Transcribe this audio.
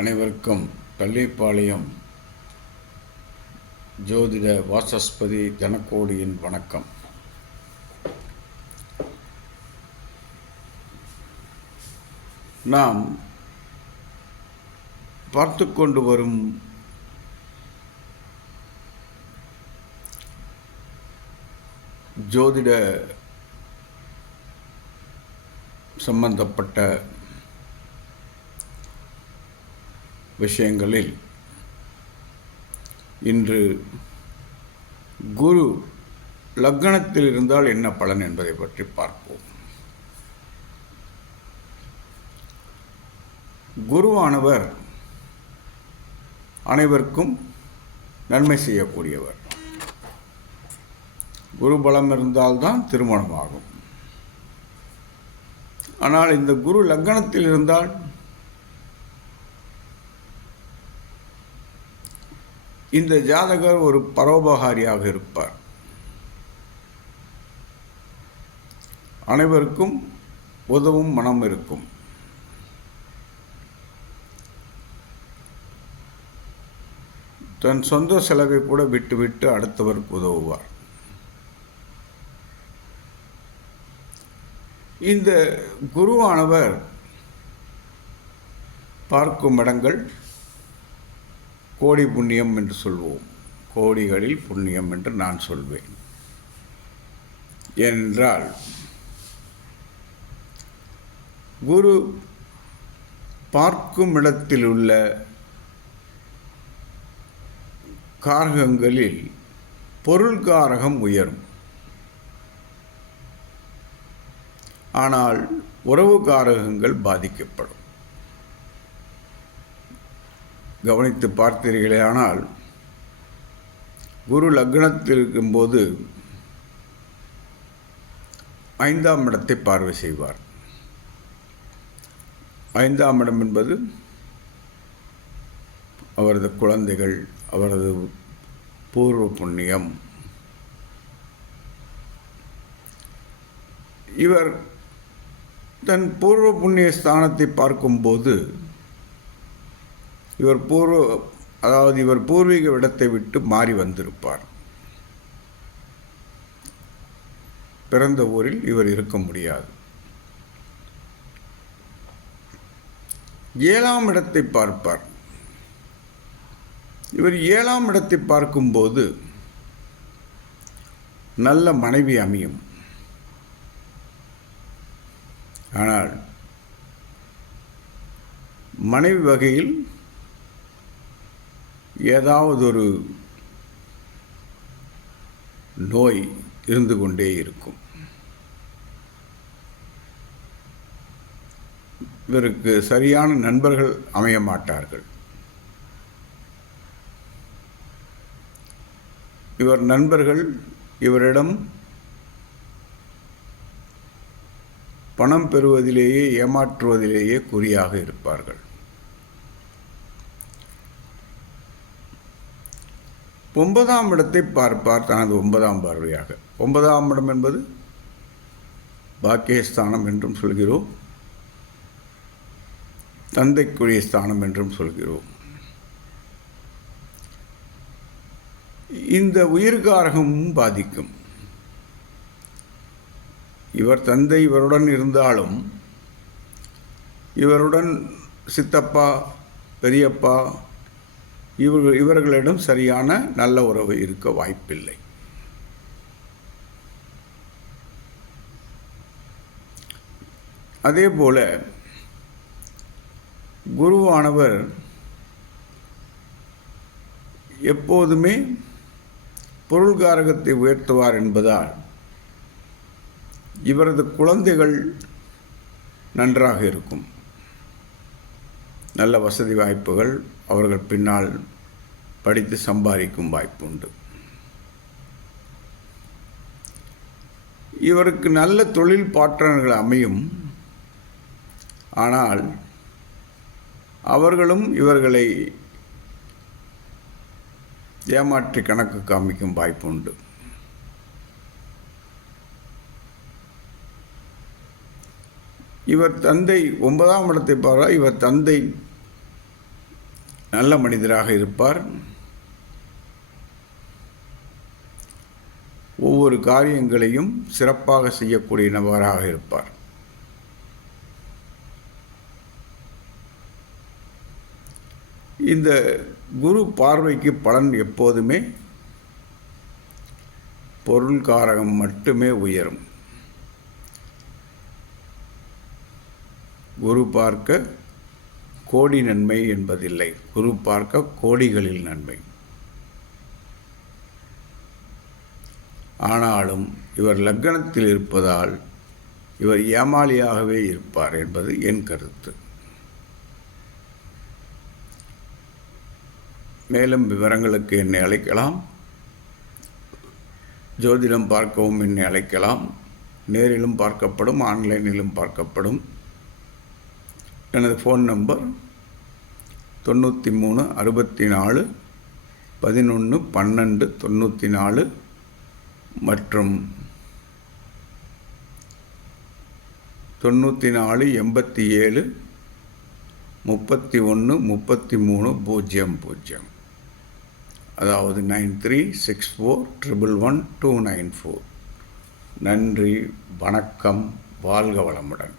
அனைவருக்கும் பள்ளிப்பாளையம் ஜோதிட வாசஸ்பதி தனக்கோடியின் வணக்கம். நாம் பார்த்து கொண்டு வரும் ஜோதிட சம்பந்தப்பட்ட விஷயங்களில் இன்று குரு லக்னத்தில் இருந்தால் என்ன பலன் என்பதை பற்றி பார்ப்போம். குருவானவர் அனைவருக்கும் நன்மை செய்யக்கூடியவர். குரு பலம் இருந்தால்தான் திருமணமாகும். ஆனால் இந்த குரு லக்னத்தில் இருந்தால் இந்த ஜாதகர் ஒரு பரோபகாரியாக இருப்பார். அனைவருக்கும் உதவும் மனம் இருக்கும். தன் சொந்த செலவை கூட விட்டுவிட்டு அடுத்தவருக்கு உதவுவார். இந்த குருவானவர் பார்க்கும் இடங்கள் கோடி புண்ணியம் என்று சொல்வோம். கோடிகளில் புண்ணியம் என்று நான் சொல்வேன். ஏனென்றால் குரு பார்க்கும் இடத்தில் உள்ள காரகங்களில் பொருள் காரகம் உயரும். ஆனால் உறவு காரகங்கள் பாதிக்கப்படும். கவனித்து பார்த்தீர்களே, ஆனால் குரு லக்னத்தில் இருக்கும்போது 5ஆம் இடத்தை பார்வை செய்வார். 5ஆம் இடம் என்பது அவரது குழந்தைகள், அவரது பூர்வ புண்ணியம். இவர் தன் பூர்வ புண்ணிய ஸ்தானத்தை பார்க்கும்போது இவர் பூர்வீக இடத்தை விட்டு மாறி வந்திருப்பார். பிறந்த ஊரில் இவர் இருக்க முடியாது. 7ஆம் இடத்தை பார்ப்பார். இவர் 7ஆம் இடத்தை பார்க்கும்போது நல்ல மனைவி அமையும். ஆனால் மனைவி வகையில் ஏதாவது ஒரு நோய் இருந்து கொண்டே இருக்கும். இவருக்கு சரியான நண்பர்கள் அமைய மாட்டார்கள். இவர் நண்பர்கள் இவரிடம் பணம் பெறுவதிலேயே ஏமாற்றுவதிலேயே குறியாக இருப்பார்கள். 9ஆம் இடத்தை பார்ப்பார் தனது 9ஆம் பார்வையாக. 9ஆம் இடம் என்பது பாக்கியஸ்தானம் என்றும் சொல்கிறோம், தந்தைக்குரிய ஸ்தானம் என்றும் சொல்கிறோம். இந்த உயிர்காரகமும் பாதிக்கும். இவர் தந்தை இவருடன் இருந்தாலும் இவருடன் சித்தப்பா, பெரியப்பா இவர்களிடம் சரியான நல்ல உறவு இருக்க வாய்ப்பில்லை. அதேபோல குருவானவர் எப்போதுமே பொருள்காரகத்தை உயர்த்துவார் என்பதால் இவரது குழந்தைகள் நன்றாக இருக்கும். நல்ல வசதி வாய்ப்புகள், அவர்கள் பின்னால் படித்து சம்பாதிக்கும் வாய்ப்பு உண்டு. இவருக்கு நல்ல தொழில் பார்ட்னர்கள் அமையும். ஆனால் அவர்களும் இவர்களை ஏமாற்றி கணக்கு காமிக்கும் வாய்ப்பு உண்டு. இவர் தந்தை 9ஆம் இடத்தை பாரா. இவர் தந்தை நல்ல மனிதராக இருப்பார். ஒவ்வொரு காரியங்களையும் சிறப்பாக செய்யக்கூடிய நபராக இருப்பார். இந்த குரு பார்வைக்கு பலன் எப்போதுமே பொருள்காரகம் மட்டுமே உயரும். குரு பார்க்க கோடி நன்மை என்பதில்லை, குரு பார்க்க கோடிகளில் நன்மை. ஆனாலும் இவர் லக்னத்தில் இருப்பதால் இவர் ஏமாளியாகவே இருப்பார் என்பது என் கருத்து. மேலும் விவரங்களுக்கு என்னை அழைக்கலாம். ஜோதிடம் பார்க்கவும் என்னை அழைக்கலாம். நேரிலும் பார்க்கப்படும், ஆன்லைனிலும் பார்க்கப்படும். எனது ஃபோன் நம்பர் 93 64 11 12 94 மற்றும் 94 87 31 33 00. அதாவது 9364111294. நன்றி, வணக்கம், வாழ்க வளமுடன்.